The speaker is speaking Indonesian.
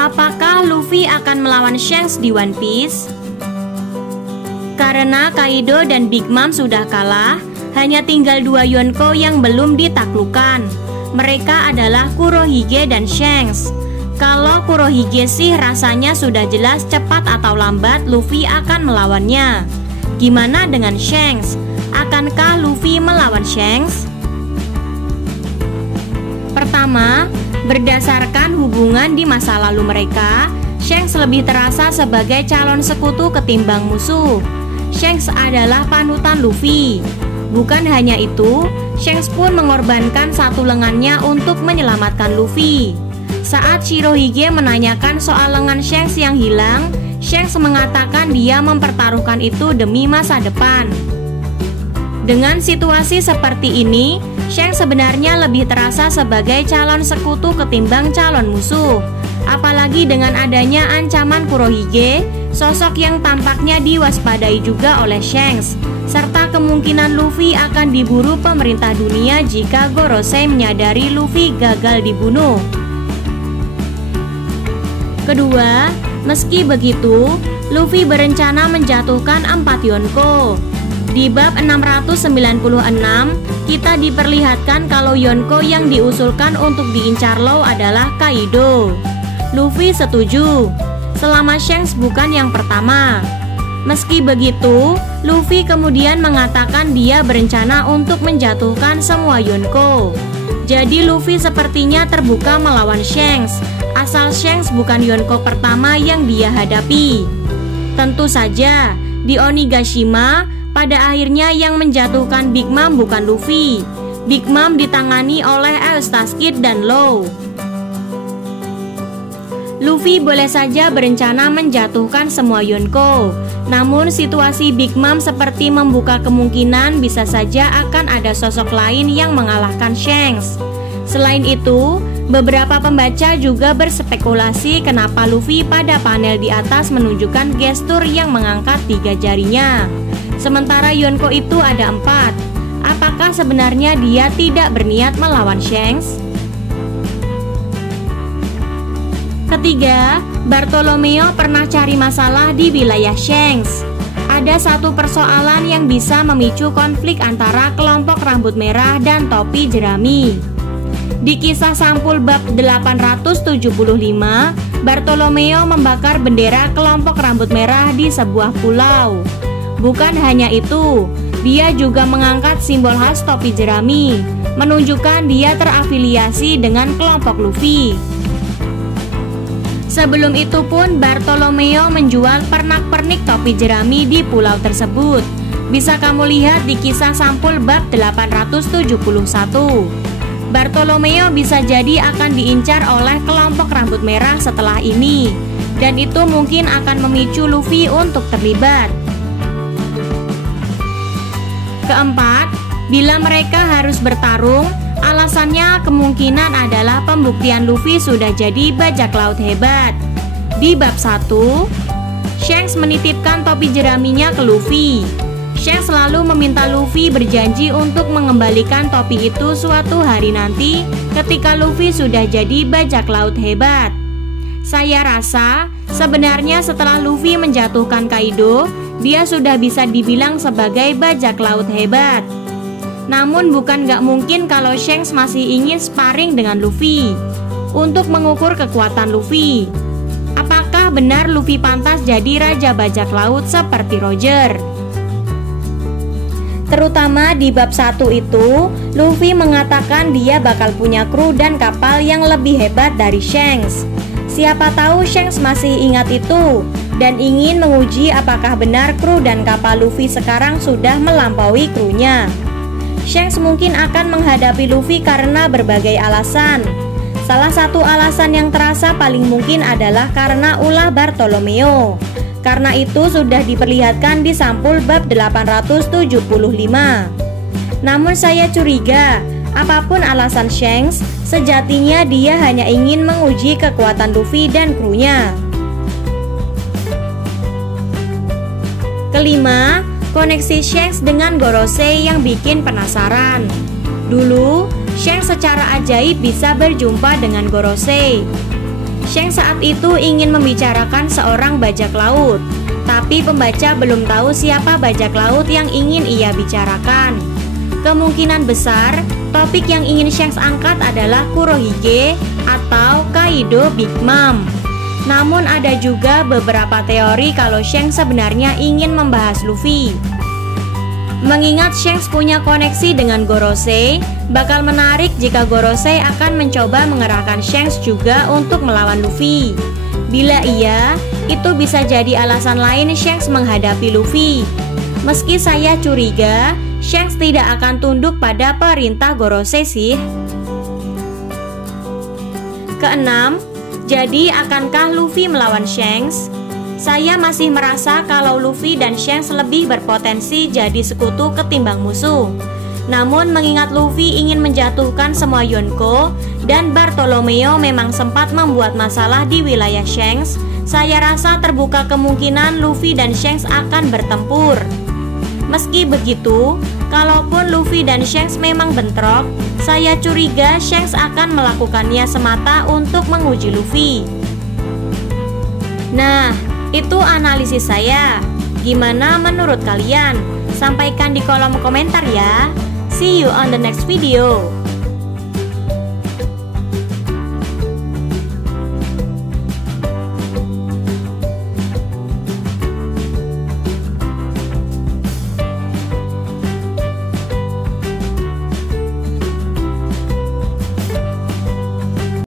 Apakah Luffy akan melawan Shanks di One Piece? Karena Kaido dan Big Mom sudah kalah, hanya tinggal dua Yonko yang belum ditaklukkan. Mereka adalah Kurohige dan Shanks. Kalau Kurohige sih rasanya sudah jelas cepat atau lambat Luffy akan melawannya. Gimana dengan Shanks? Akankah Luffy melawan Shanks? Pertama, berdasarkan hubungan di masa lalu mereka, Shanks lebih terasa sebagai calon sekutu ketimbang musuh. Shanks adalah panutan Luffy. Bukan hanya itu, Shanks pun mengorbankan satu lengannya untuk menyelamatkan Luffy. Saat Shirohige menanyakan soal lengan Shanks yang hilang, Shanks mengatakan dia mempertaruhkan itu demi masa depan. Dengan situasi seperti ini, Shanks sebenarnya lebih terasa sebagai calon sekutu ketimbang calon musuh. Apalagi dengan adanya ancaman Kurohige, sosok yang tampaknya diwaspadai juga oleh Shanks, serta kemungkinan Luffy akan diburu pemerintah dunia jika Gorosei menyadari Luffy gagal dibunuh. Kedua, meski begitu, Luffy berencana menjatuhkan 4 Yonko. Di bab 696, kita diperlihatkan kalau Yonko yang diusulkan untuk diincar Law adalah Kaido. Luffy setuju, selama Shanks bukan yang pertama. Meski begitu, Luffy kemudian mengatakan dia berencana untuk menjatuhkan semua Yonko. Jadi Luffy sepertinya terbuka melawan Shanks, asal Shanks bukan Yonko pertama yang dia hadapi. Tentu saja, di Onigashima, pada akhirnya yang menjatuhkan Big Mom bukan Luffy. Big Mom ditangani oleh Eustace Kid dan Law. Luffy boleh saja berencana menjatuhkan semua Yonko, namun situasi Big Mom seperti membuka kemungkinan bisa saja akan ada sosok lain yang mengalahkan Shanks. Selain itu, beberapa pembaca juga berspekulasi kenapa Luffy pada panel di atas menunjukkan gestur yang mengangkat 3 jarinya, sementara Yonko itu ada 4. Apakah sebenarnya dia tidak berniat melawan Shanks? Ketiga, Bartolomeo pernah cari masalah di wilayah Shanks. Ada satu persoalan yang bisa memicu konflik antara kelompok rambut merah dan topi jerami. Di kisah sampul bab 875, Bartolomeo membakar bendera kelompok rambut merah di sebuah pulau. Bukan hanya itu, dia juga mengangkat simbol khas topi jerami, menunjukkan dia terafiliasi dengan kelompok Luffy. Sebelum itu pun Bartolomeo menjual pernak-pernik topi jerami di pulau tersebut. Bisa kamu lihat di kisah sampul bab 871. Bartolomeo bisa jadi akan diincar oleh kelompok rambut merah setelah ini, dan itu mungkin akan memicu Luffy untuk terlibat. Keempat, bila mereka harus bertarung, alasannya kemungkinan adalah pembuktian Luffy sudah jadi bajak laut hebat. Di bab 1, Shanks menitipkan topi jeraminya ke Luffy. Shanks selalu meminta Luffy berjanji untuk mengembalikan topi itu suatu hari nanti ketika Luffy sudah jadi bajak laut hebat. Saya rasa sebenarnya setelah Luffy menjatuhkan Kaido, dia sudah bisa dibilang sebagai bajak laut hebat. Namun bukan gak mungkin kalau Shanks masih ingin sparring dengan Luffy untuk mengukur kekuatan Luffy. Apakah benar Luffy pantas jadi raja bajak laut seperti Roger? Terutama di bab 1 itu, Luffy mengatakan dia bakal punya kru dan kapal yang lebih hebat dari Shanks. Siapa tahu Shanks masih ingat itu dan ingin menguji apakah benar kru dan kapal Luffy sekarang sudah melampaui krunya. Shanks mungkin akan menghadapi Luffy karena berbagai alasan. Salah satu alasan yang terasa paling mungkin adalah karena ulah Bartolomeo. Karena itu sudah diperlihatkan di sampul bab 875. Namun saya curiga, apapun alasan Shanks, sejatinya dia hanya ingin menguji kekuatan Luffy dan krunya. Kelima, koneksi Shanks dengan Gorosei yang bikin penasaran. Dulu, Shanks secara ajaib bisa berjumpa dengan Gorosei. Shanks saat itu ingin membicarakan seorang bajak laut, tapi pembaca belum tahu siapa bajak laut yang ingin ia bicarakan. Kemungkinan besar topik yang ingin Shanks angkat adalah Kurohige atau Kaido Big Mom. Namun ada juga beberapa teori kalau Shanks sebenarnya ingin membahas Luffy. Mengingat Shanks punya koneksi dengan Gorosei, bakal menarik jika Gorosei akan mencoba mengerahkan Shanks juga untuk melawan Luffy. Bila iya, itu bisa jadi alasan lain Shanks menghadapi Luffy. Meski saya curiga, Shanks tidak akan tunduk pada perintah Gorosei sih. Keenam, jadi akankah Luffy melawan Shanks? Saya masih merasa kalau Luffy dan Shanks lebih berpotensi jadi sekutu ketimbang musuh. Namun mengingat Luffy ingin menjatuhkan semua Yonko dan Bartolomeo memang sempat membuat masalah di wilayah Shanks, saya rasa terbuka kemungkinan Luffy dan Shanks akan bertempur. Meski begitu, kalaupun Luffy dan Shanks memang bentrok, saya curiga Shanks akan melakukannya semata untuk menguji Luffy. Nah, itu analisis saya. Gimana menurut kalian? Sampaikan di kolom komentar ya. See you on the next video.